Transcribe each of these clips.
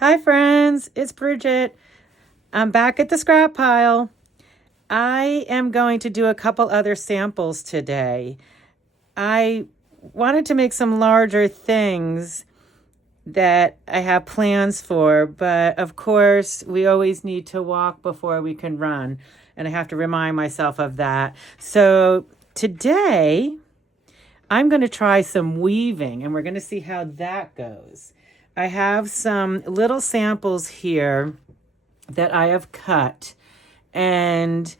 Hi friends, it's Bridget. I'm back at the scrap pile. I am going to do a couple other samples today. I wanted to make some larger things that I have plans for, but of course we always need to walk before we can run, and I have to remind myself of that. So today I'm going to try some weaving and we're going to see how that goes. I have some little samples here that I have cut, and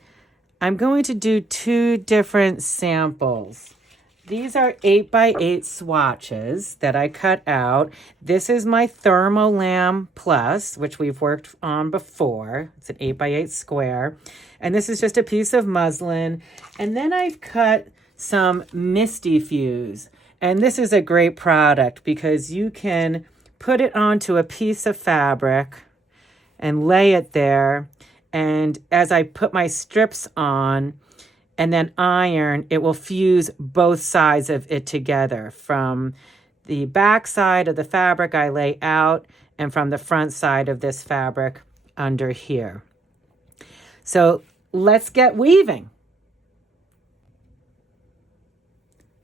I'm going to do two different samples. These are 8x8 swatches that I cut out. This is my Thermolam Plus, which we've worked on before. It's an 8x8 square. And this is just a piece of muslin. And then I've cut some Misty Fuse. And this is a great product because you can put it onto a piece of fabric and lay it there. And as I put my strips on and then iron, it will fuse both sides of it together. From the back side of the fabric I lay out, and from the front side of this fabric under here. So let's get weaving.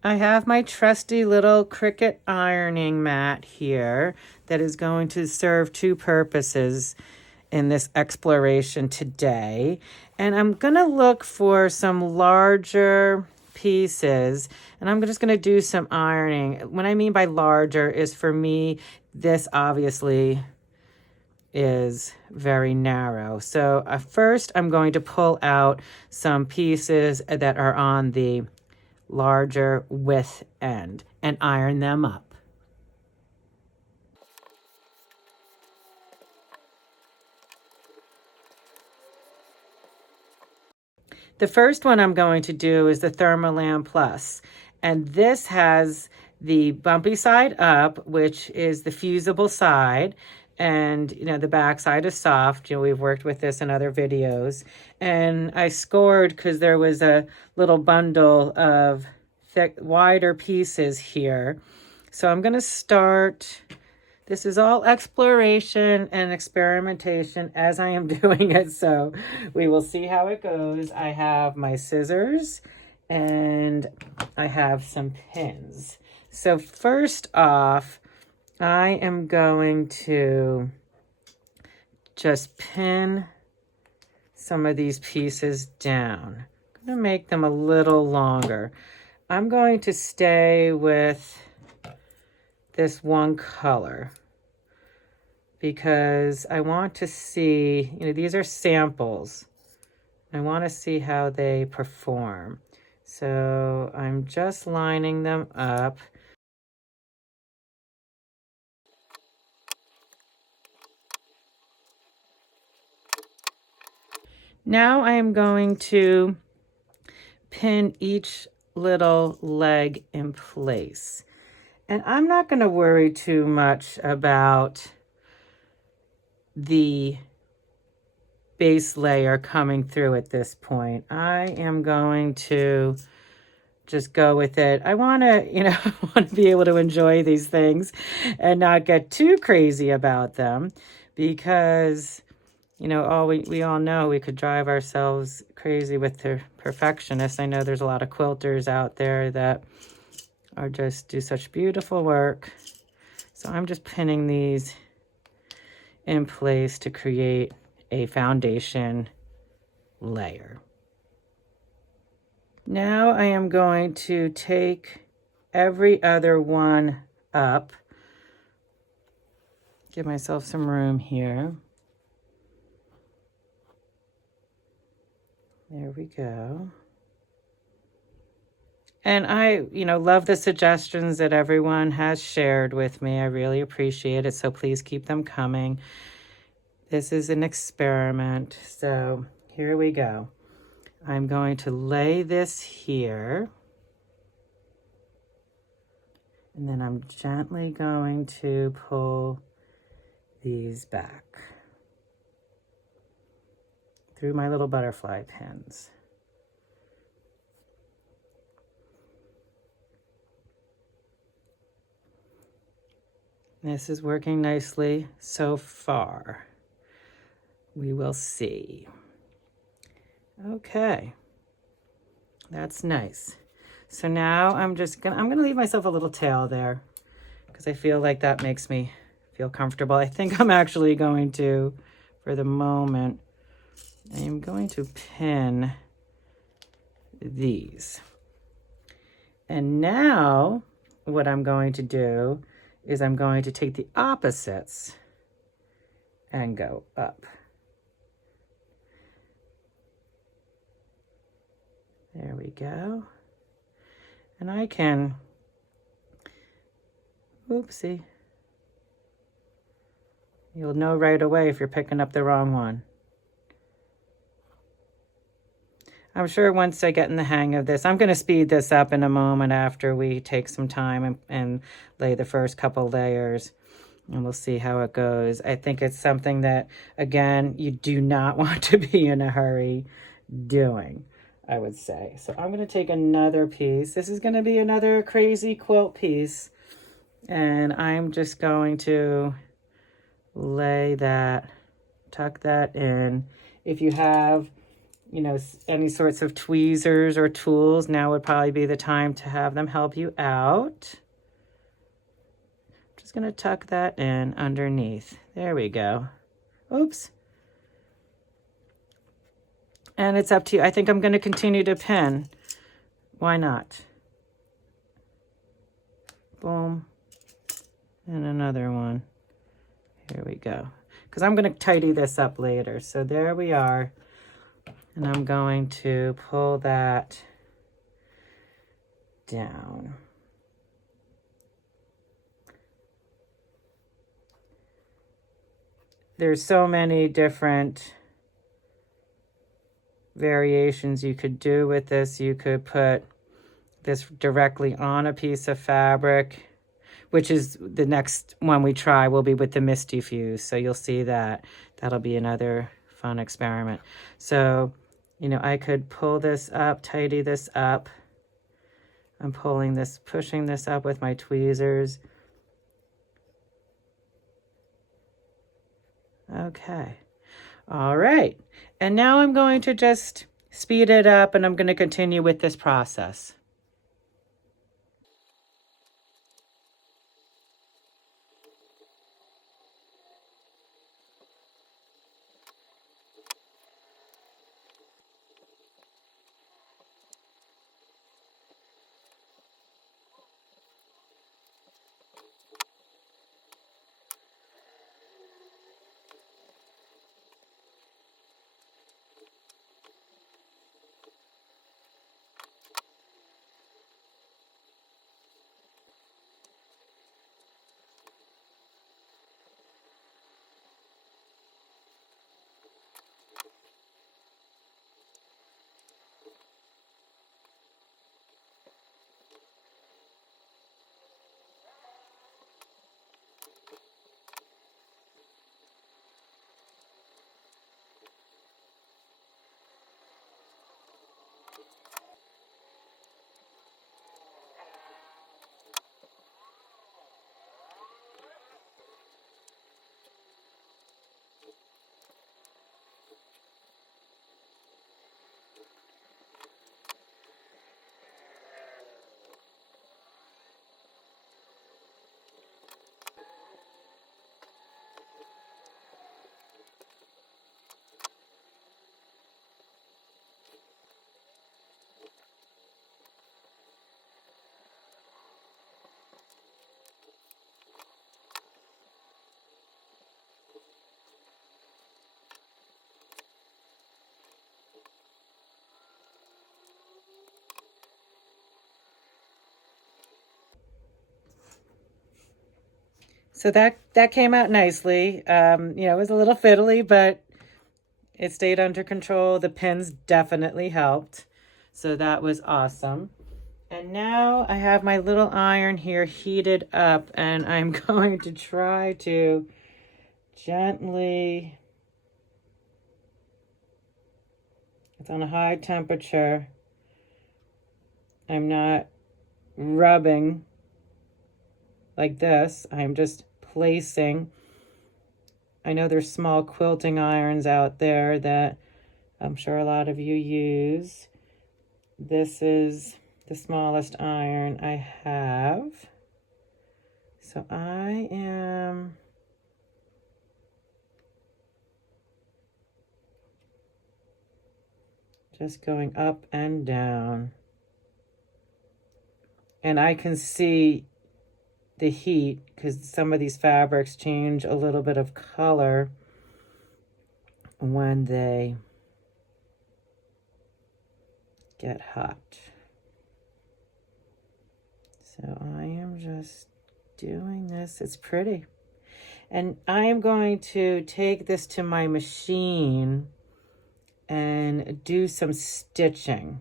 I have my trusty little Cricut ironing mat here that is going to serve two purposes in this exploration today. And I'm gonna look for some larger pieces, and I'm just gonna do some ironing. What I mean by larger is, for me, this obviously is very narrow. So first I'm going to pull out some pieces that are on the larger width end and iron them up. The first one I'm going to do is the Thermolam Plus, and this has the bumpy side up, which is the fusible side, and the back side is soft. We've worked with this in other videos, and I scored because there was a little bundle of thick, wider pieces here. So I'm going to start. This is all exploration and experimentation as I am doing it, so we will see how it goes. I have my scissors and I have some pins. So first off, I am going to just pin some of these pieces down. I'm going to make them a little longer. I'm going to stay with this one color because I want to see, these are samples. I want to see how they perform. So I'm just lining them up. Now I am going to pin each little leg in place. And I'm not going to worry too much about the base layer coming through at this point. I am going to just go with it. I want to, want to be able to enjoy these things and not get too crazy about them, because we all know we could drive ourselves crazy with the perfectionists. I know there's a lot of quilters out there that are just do such beautiful work. So I'm just pinning these in place to create a foundation layer. Now I am going to take every other one up. Give myself some room here. There we go. And I, love the suggestions that everyone has shared with me. I really appreciate it. So please keep them coming. This is an experiment. So here we go. I'm going to lay this here. And then I'm gently going to pull these back through my little butterfly pins. This is working nicely so far. We will see. Okay, that's nice. So now I'm gonna leave myself a little tail there because I feel like that makes me feel comfortable. I think I'm actually going to, for the moment, I'm going to pin these. And now what I'm going to do is I'm going to take the opposites and go up. There we go. And I can, oopsie. You'll know right away if you're picking up the wrong one. I'm sure once I get in the hang of this, I'm going to speed this up in a moment after we take some time and lay the first couple layers, and we'll see how it goes. I think it's something that, again, you do not want to be in a hurry doing, I would say. So I'm going to take another piece. This is going to be another crazy quilt piece, and I'm just going to lay that, tuck that in. If you have, you know, any sorts of tweezers or tools, now would probably be the time to have them help you out. Just going to tuck that in underneath. There we go. Oops. And it's up to you. I think I'm going to continue to pin. Why not? Boom. And another one. Here we go. Because I'm going to tidy this up later. So there we are. And I'm going to pull that down. There's so many different variations you could do with this. You could put this directly on a piece of fabric, which is the next one we try will be with the Misty Fuse. So you'll see that. That'll be another fun experiment. So, you know, I could pull this up, tidy this up. I'm pulling this, pushing this up with my tweezers. Okay. All right. And now I'm going to just speed it up, and I'm going to continue with this process. So that came out nicely. You know, it was a little fiddly, but it stayed under control. The pins definitely helped. So that was awesome. And now I have my little iron here heated up, and I'm going to try to gently, it's on a high temperature. I'm not rubbing like this. I'm just replacing. I know there's small quilting irons out there that I'm sure a lot of you use. This is the smallest iron I have. So I am just going up and down. And I can see the heat because some of these fabrics change a little bit of color when they get hot. So I am just doing this. It's pretty. And I am going to take this to my machine and do some stitching.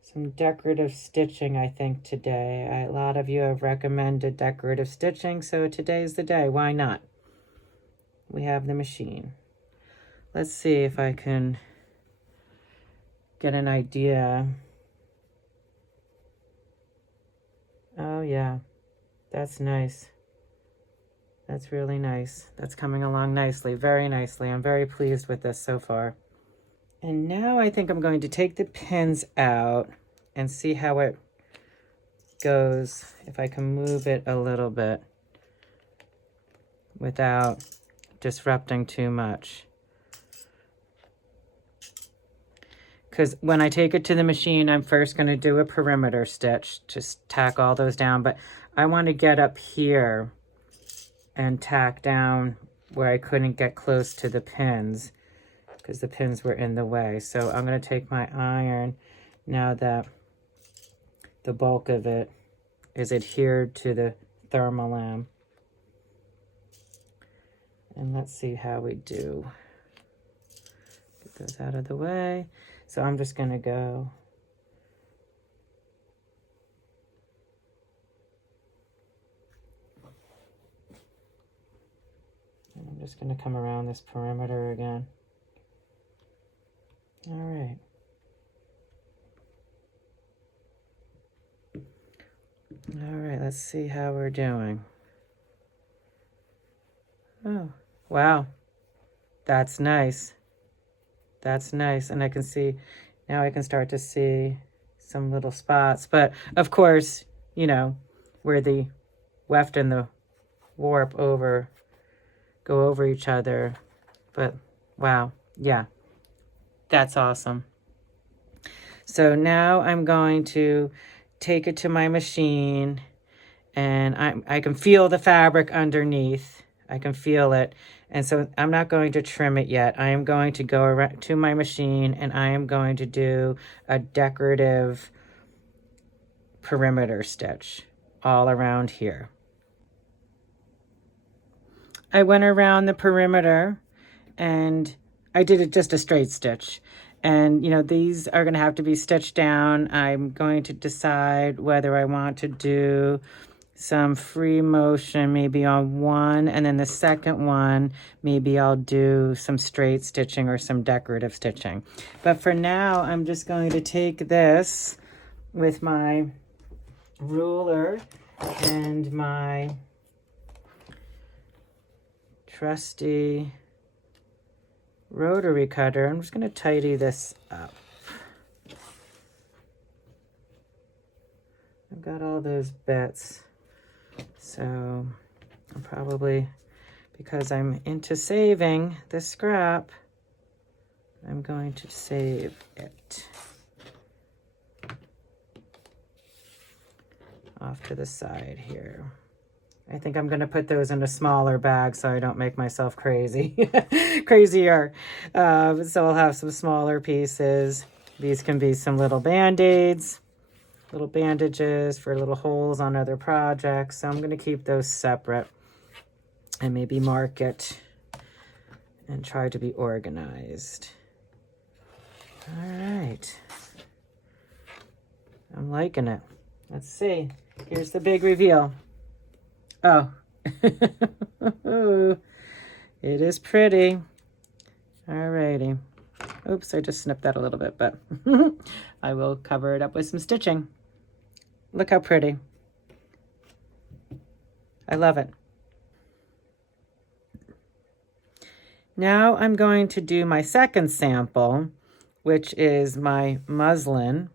Some decorative stitching, I think, today. A lot of you have recommended decorative stitching, so today's the day. Why not? We have the machine. Let's see if I can get an idea. Oh, yeah. That's nice. That's really nice. That's coming along nicely, very nicely. I'm very pleased with this so far. And now I think I'm going to take the pins out and see how it goes, if I can move it a little bit without disrupting too much. Because when I take it to the machine, I'm first going to do a perimeter stitch, just tack all those down. But I want to get up here and tack down where I couldn't get close to the pins because the pins were in the way. So I'm going to take my iron now that the bulk of it is adhered to the Thermolam. And let's see how we do. Get those out of the way. So I'm just going to go and I'm just going to come around this perimeter again. All right. All right, let's see how we're doing. Oh, wow. That's nice. That's nice. And I can see, now I can start to see some little spots. But of course, you know, where the weft and the warp go over each other. But wow, yeah, that's awesome. So now I'm going to take it to my machine and I can feel the fabric underneath. I can feel it. And so I'm not going to trim it yet. I am going to go around to my machine and I am going to do a decorative perimeter stitch all around here. I went around the perimeter and I did it just a straight stitch. And, you know, these are going to have to be stitched down. I'm going to decide whether I want to do some free motion maybe on one, and then the second one, maybe I'll do some straight stitching or some decorative stitching. But for now, I'm just going to take this with my ruler and my trusty rotary cutter. I'm just going to tidy this up. I've got all those bits, so I'm probably, because I'm into saving the scrap, I'm going to save it off to the side here. I think I'm going to put those in a smaller bag so I don't make myself crazy. Crazier. So I'll have some smaller pieces. These can be some little band-aids, little bandages for little holes on other projects. So I'm going to keep those separate and maybe mark it and try to be organized. All right. I'm liking it. Let's see. Here's the big reveal. Oh, it is pretty. All righty. Oops, I just snipped that a little bit, but I will cover it up with some stitching. Look how pretty. I love it. Now I'm going to do my second sample, which is my muslin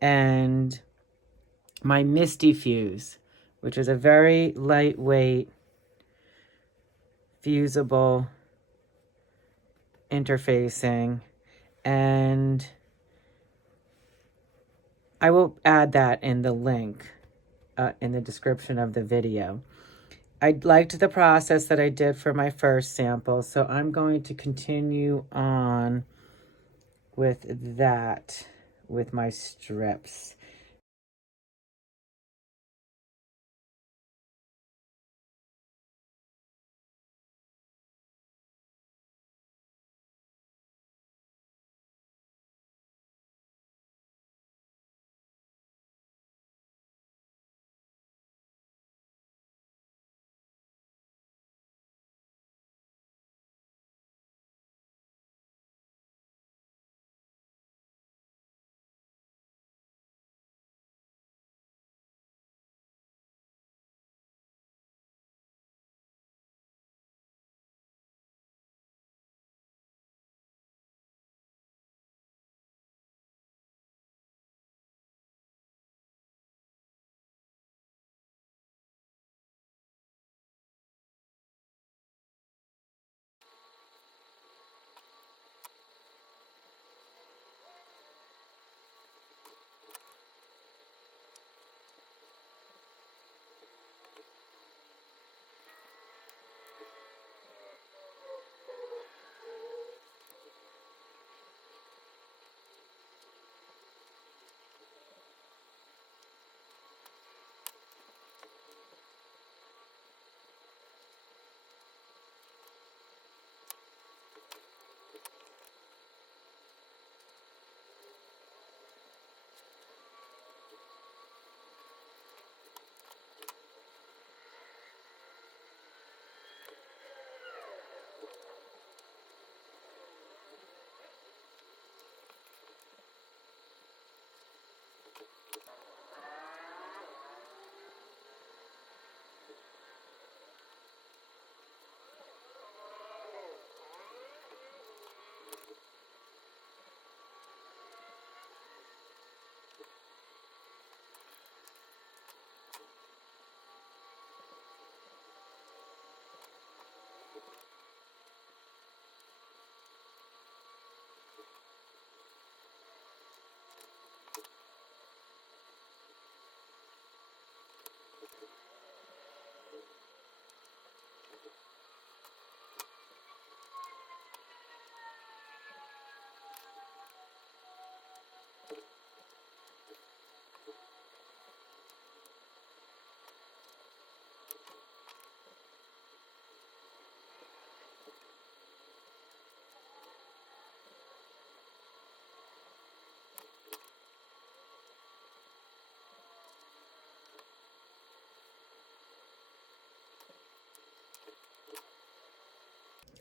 and my Misty Fuse, which is a very lightweight, fusible interfacing. And I will add that in the link in the description of the video. I liked the process that I did for my first sample, so I'm going to continue on with that with my strips.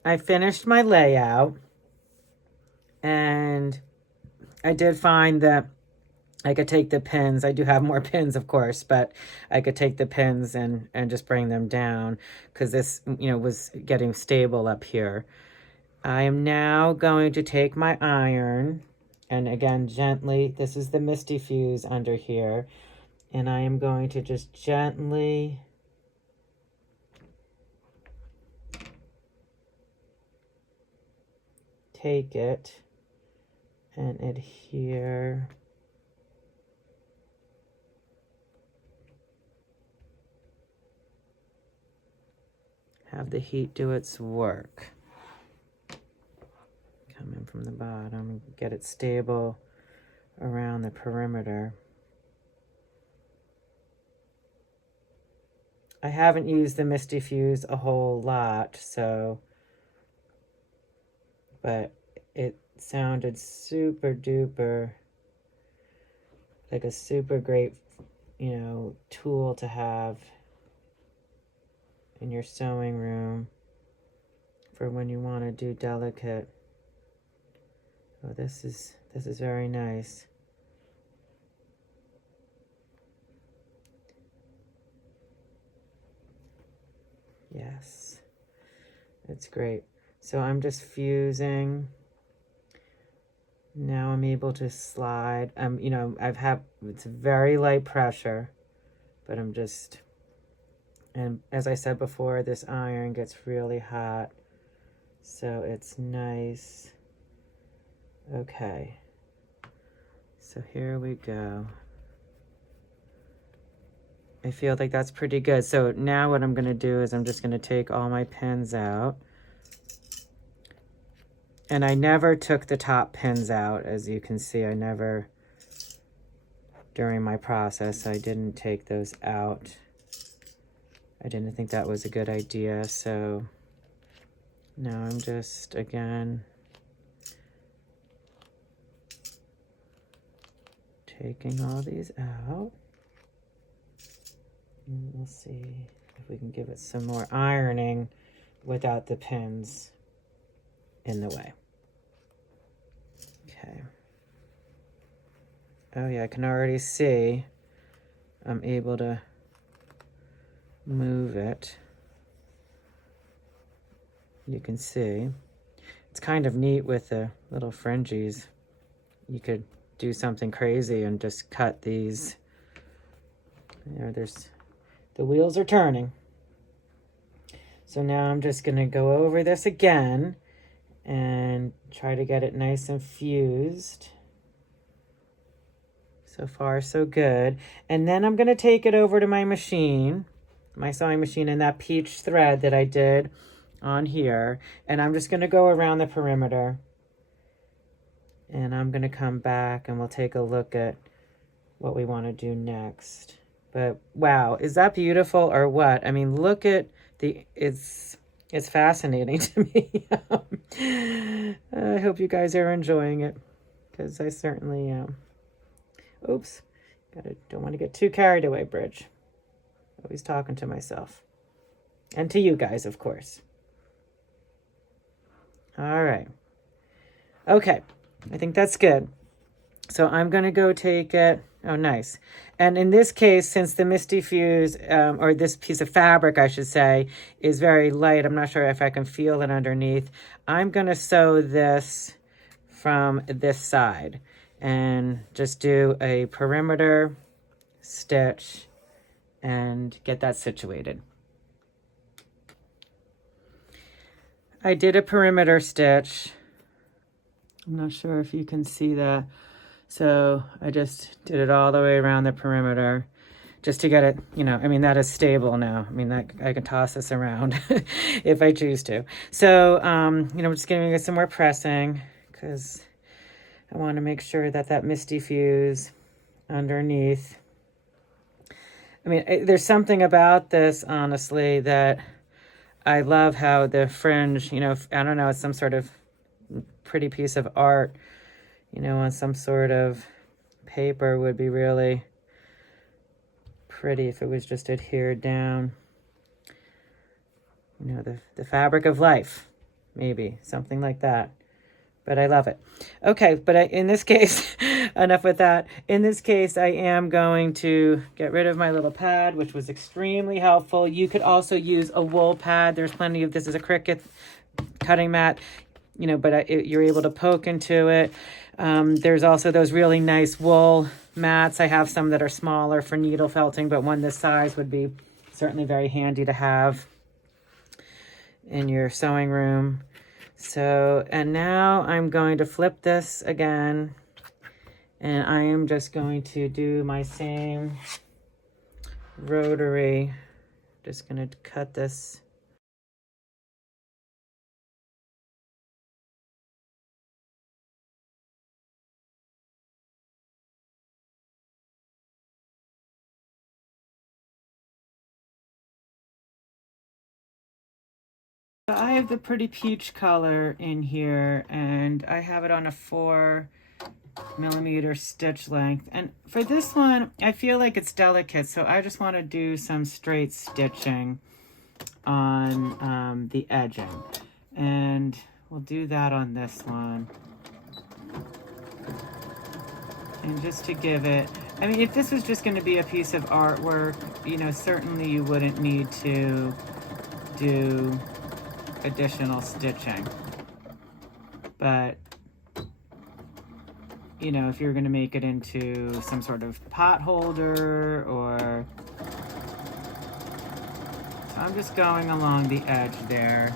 I finished my layout, and I did find that I could take the pins. I do have more pins, of course, but I could take the pins and just bring them down because this, was getting stable up here. I am now going to take my iron and again, gently, this is the Misty Fuse under here, and I am going to just gently take it and adhere. Have the heat do its work. Come in from the bottom, get it stable around the perimeter. I haven't used the Misty Fuse a whole lot, but it sounded super duper, like a super great, tool to have in your sewing room for when you want to do delicate. Oh, this is very nice. Yes, it's great. So I'm just fusing. Now I'm able to slide. You know, it's very light pressure, but I'm just, and as I said before, this iron gets really hot, so it's nice. Okay, so here we go. I feel like that's pretty good. So now what I'm gonna do is I'm just gonna take all my pins out. And I never took the top pins out, as you can see. I never, during my process, I didn't take those out. I didn't think that was a good idea, so now I'm just, again, taking all these out. And we'll see if we can give it some more ironing without the pins in the way. Okay. Oh yeah, I can already see I'm able to move it. You can see. It's kind of neat with the little fringes. You could do something crazy and just cut these. The wheels are turning. So now I'm just gonna go over this again and try to get it nice and fused. So far, so good. And then I'm gonna take it over to my machine, my sewing machine, and that peach thread that I did on here. And I'm just gonna go around the perimeter. And I'm gonna come back and we'll take a look at what we wanna do next. But wow, is that beautiful or what? I mean, look at it's fascinating to me. I hope you guys are enjoying it, because I certainly am. Oops, don't want to get too carried away, Bridge. Always talking to myself. And to you guys, of course. All right. Okay, I think that's good. So I'm going to go take it. Oh, nice. And in this case, since the Misty Fuse, or this piece of fabric, I should say, is very light, I'm not sure if I can feel it underneath. I'm going to sew this from this side and just do a perimeter stitch and get that situated. I did a perimeter stitch. I'm not sure if you can see that. So I just did it all the way around the perimeter just to get it, you know, I mean, that is stable now. I mean, I can toss this around if I choose to. So, you know, I'm just giving it some more pressing because I want to make sure that that Misty Fuse underneath. I mean, there's something about this, honestly, that I love how the fringe, you know, I don't know, it's some sort of pretty piece of art, you know, on some sort of paper would be really pretty if it was just adhered down. You know, the fabric of life, maybe, something like that. But I love it. Okay, but in this case, enough with that. In this case, I am going to get rid of my little pad, which was extremely helpful. You could also use a wool pad. There's plenty of, this is a Cricut cutting mat, you know, but you're able to poke into it. There's also those really nice wool mats. I have some that are smaller for needle felting, but one this size would be certainly very handy to have in your sewing room. So, and now I'm going to flip this again, and I am just going to do my same rotary. Just going to cut this. So I have the pretty peach color in here, and I have it on a 4mm stitch length. And for this one, I feel like it's delicate, so I just want to do some straight stitching on the edging. And we'll do that on this one. And just to give it, I mean, if this was just going to be a piece of artwork, you know, certainly you wouldn't need to do additional stitching. But, you know, if you're going to make it into some sort of pot holder or... So I'm just going along the edge there.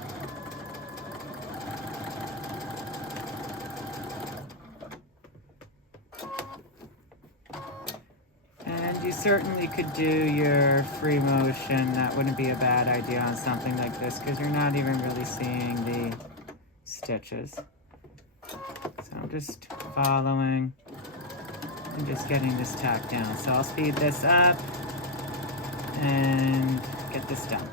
And you certainly could do your free motion. That wouldn't be a bad idea on something like this because you're not even really seeing the stitches. So I'm just following and just getting this tacked down. So I'll speed this up and get this done.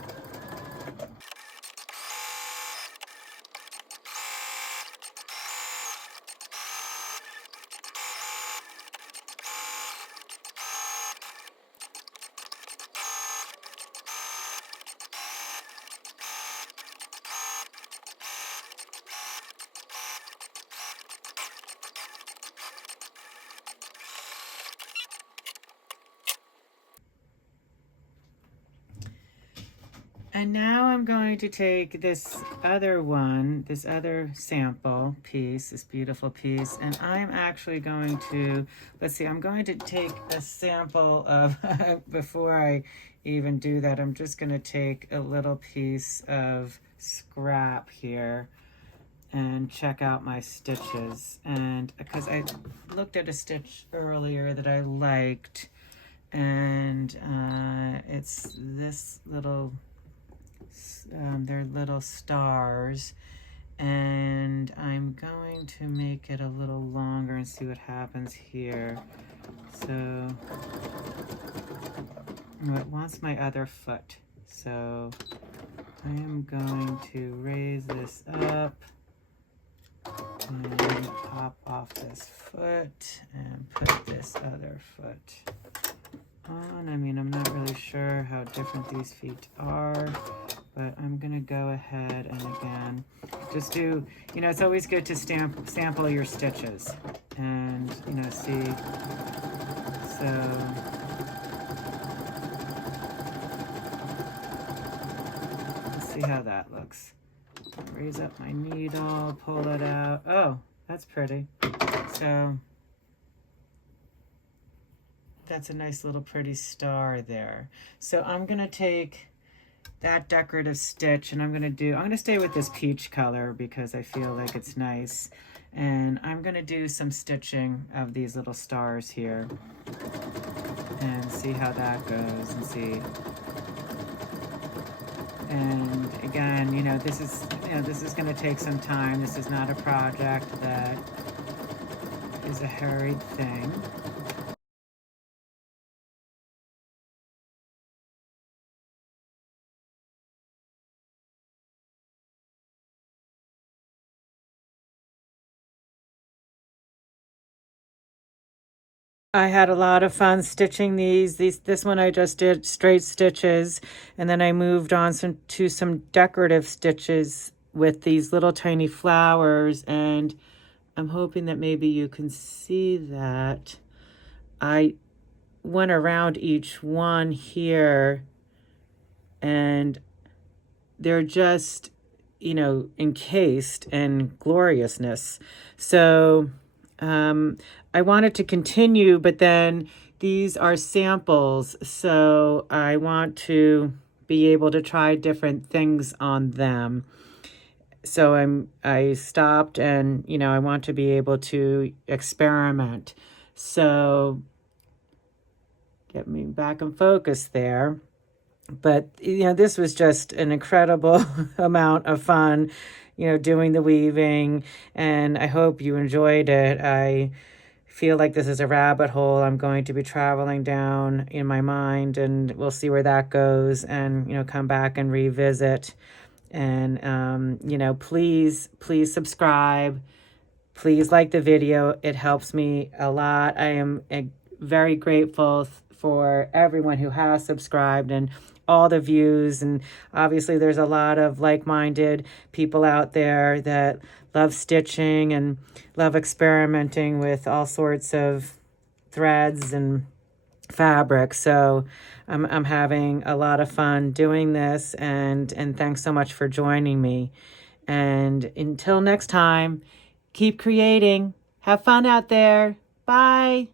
And now I'm going to take this other one, this other sample piece, this beautiful piece, and I'm actually going to, let's see, I'm going to take a sample of, before I even do that, I'm just going to take a little piece of scrap here and check out my stitches. And because I looked at a stitch earlier that I liked, and it's this little... they're little stars, and I'm going to make it a little longer and see what happens here. So it wants my other foot, so I am going to raise this up and pop off this foot and put this other foot on. I mean, I'm not really sure how different these feet are, but I'm gonna go ahead and again, just do, you know, it's always good to sample your stitches and, you know, see, so, let's see how that looks. Raise up my needle, pull it out. Oh, that's pretty. So, that's a nice little pretty star there. So I'm gonna take that decorative stitch and I'm gonna stay with this peach color because I feel like it's nice. And I'm gonna do some stitching of these little stars here and see how that goes and see. And again, you know, this is gonna take some time. This is not a project that is a hurried thing. I had a lot of fun stitching this one I just did straight stitches, and then I moved on to some decorative stitches with these little tiny flowers, and I'm hoping that maybe you can see that. I went around each one here, and they're just, you know, encased in gloriousness. So I wanted to continue, but then these are samples, so I want to be able to try different things on them. So I stopped, and you know, I want to be able to experiment. So get me back in focus there. But you know, this was just an incredible amount of fun, you know, doing the weaving, and I hope you enjoyed it. I feel like this is a rabbit hole I'm going to be traveling down in my mind, and we'll see where that goes, and you know, come back and revisit. And you know, please subscribe, please like the video. It helps me a lot. I am very grateful for everyone who has subscribed and all the views, and obviously there's a lot of like-minded people out there that love stitching and love experimenting with all sorts of threads and fabric. So I'm having a lot of fun doing this, and thanks so much for joining me. And until next time, keep creating. Have fun out there. Bye.